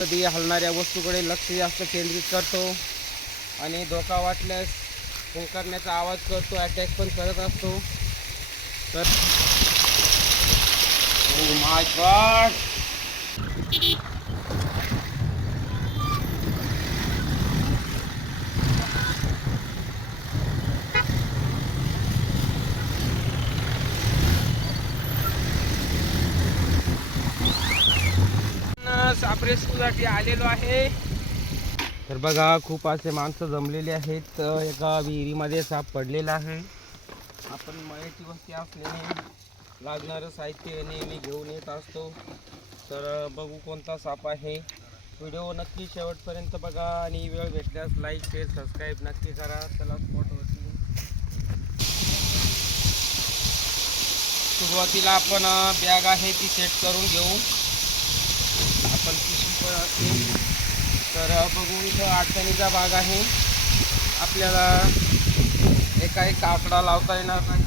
कधी हलणाऱ्या वस्तूकडे लक्ष जास्त केंद्रित करतो आणि धोका वाटल्यास फुंकारण्याचा आवाज करतो, अटॅक पण करत असतो. तर ओ माय गॉड, साप रेस्क्यूसाठी आलेलो आहे. तर बघा, खूप असे माणसं जमलेले आहेत. एका विहिरीमध्ये साप पडलेला आहे. आपण मळ्याची वस्ती असल्याने लागणारं साहित्य नेहमी घेऊन येत असतो. तर बघू कोणता साप आहे. व्हिडिओ नक्की शेवटपर्यंत बघा आणि वेळ भेटल्यास लाईक शेअर सबस्क्राईब नक्की करा. चला स्पॉटवरती. सुरुवातीला आपण बॅग आहे ती सेट करून घेऊ. आपण पिशवी पण असते. तर बघू, इथं अडचणीचा भाग आहे. आपल्याला एक आकडा लावता येणार नाही,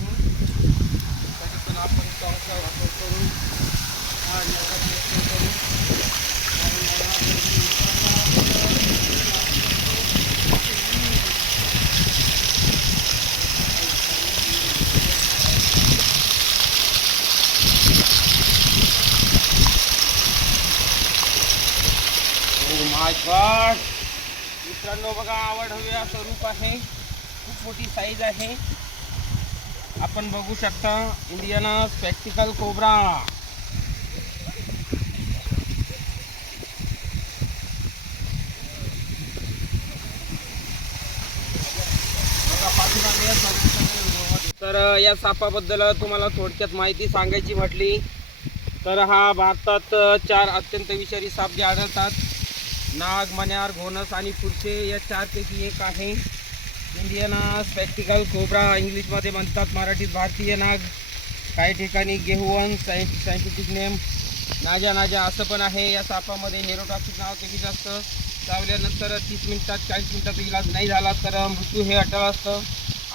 तरी पण आपण चौकचा वापर करून काढण्याचा प्रयत्न करू. माय गॉड मित्रांनो, बघा आवड हव्या स्वरूप आहे. खूप मोठी साईज आहे. आपण बघू शकता, इंडियन स्पेक्टिकल कोब्रा. तर या सापाबद्दल तुम्हाला थोडक्यात माहिती सांगायची म्हटली तर हा भारतात 4 अत्यंत विषारी साप जे आढळतात. नाग, मण्यार, घोणस आणि फुरसे या 4पैकी एक आहे. इंडियन स्पेक्टिकल कोब्रा इंग्लिशमध्ये म्हणतात, मराठीत भारतीय नाग. काही ठिकाणी गेहुवन सायंटिफिक नेम नाजा असं पण आहे. या सापामध्ये नेरोटॉक्सिक नावाचं विष असतं. चावल्यानंतर 30 मिनिटात 40 मिनिटात इलाज नाही झाला तर मृत्यू हे अटळ असतं.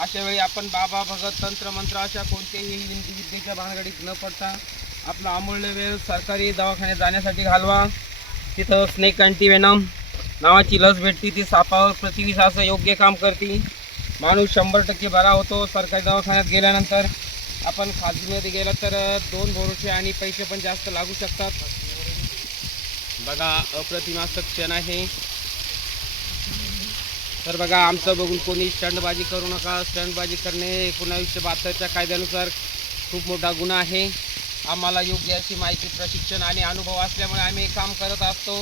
अशा वेळी आपण बाबा, भगत, तंत्रमंत्र अशा कोणत्याही विद्येच्या भानगडीत न पडता आपला अमूल्य वेळ सरकारी दवाखान्यात जाण्यासाठी घालवा. तिथं स्नेक अँटीवेनम नावाची लस भेटते. ती सापावर प्रतिविषाचं योग्य काम करते. माणूस 100% बरा होतो. सरकारी दवाखान्यात गेल्यानंतर आपण खाजगीमध्ये गेला तर 2 भरोसे आणि पैसे पण जास्त लागू शकतात. बघा, अप्रतिम असं क्षण आहे. तर बघा, आमचं बघून कोणी स्टंटबाजी करू नका. स्टंटबाजी करणे 1972च्या कायद्यानुसार खूप मोठा गुन्हा आहे. आम्हाला योग्य अशी माहिती, प्रशिक्षण आणि अनुभव असल्यामुळे आम्ही हे काम करत असतो.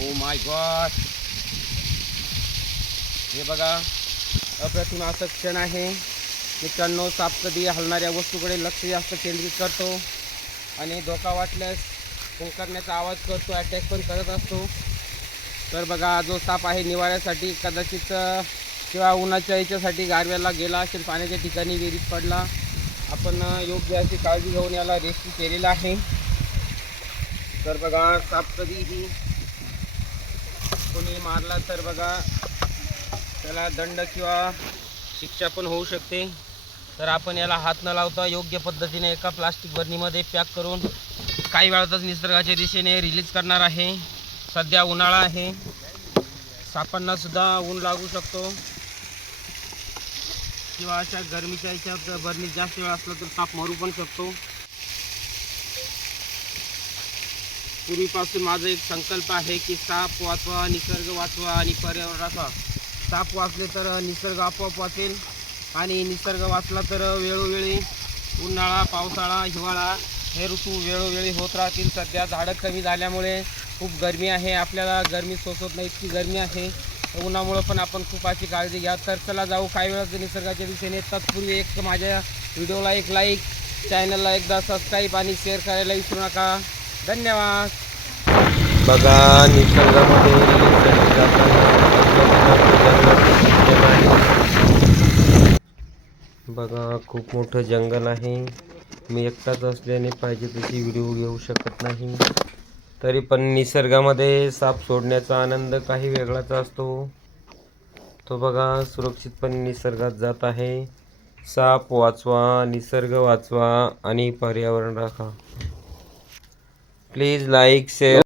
ओ माय गॉड, हे बघा अप्रतिम असं क्षण आहे. मित्रांनो, साप कधी हलणाऱ्या वस्तूकडे लक्ष जास्त केंद्रित करतो आणि धोका वाटल्यास फुंकारण्याचा आवाज करतो, अटॅक पण करत असतो. तर बघा, जो साप आहे निवाऱ्यासाठी कदाचित किंवा उन्हाच्या याच्यासाठी गारव्याला गेला असेल, पाण्याच्या ठिकाणी विहिरीत पडला. आपण योग्य अशी काळजी घेऊन याला रेस्क्यू केलेला आहे. तर बघा, साप कधीही कोणी मारला तर बघा त्याला दंड किंवा शिक्षा पण होऊ शकते. तर आपण याला हात न लावता योग्य पद्धतीने एका प्लास्टिक बरणीमध्ये पॅक करून काही वेळातच निसर्गाच्या दिशेने रिलीज करणार आहे. सध्या उन्हाळा आहे, सापांना सुद्धा ऊन लागू शकतो किंवा अशा गरमीच्या याच्यात बरणीत जास्त वेळ असला तर साप मरू पण शकतो. पूर्वीपासून माझा एक संकल्प आहे की साप वाचवा, निसर्ग वाचवा आणि पर्यावरण वाचवा. साप वाचले तर निसर्ग आपोआप वाचेल आणि निसर्ग वाचला तर वेळोवेळी उन्हाळा, पावसाळा, हिवाळा हे ऋतू वेळोवेळी होत राहतील. सध्या झाडं कमी झाल्यामुळे खूप गरमी आहे. आपल्याला गरमी सोसत नाही इतकी गरमी आहे. उन्हामुळं पण आपण खूप अशी काळजी घ्या. तर चला जाऊ काही वेळात निसर्गाच्या दिशेने. तत्पूर्वी एक माझ्या व्हिडिओला एक लाईक, चॅनलला एकदा सबस्क्राईब आणि शेअर करायला विसरू नका. धन्यवाद. बघा, निसर्गामध्ये बघा, खूप मोठं जंगल आहे. मी एकटाच असल्याने पाहिजे तशी व्हिडिओ घेऊ शकत नाही. तरी पण निसर्गामध्ये साप सोडण्याचा आनंद काही वेगळाच असतो. तो बघा सुरक्षितपणे निसर्गात जात आहे. साप वाचवा, निसर्ग वाचवा आणि पर्यावरण राखा. Please like share.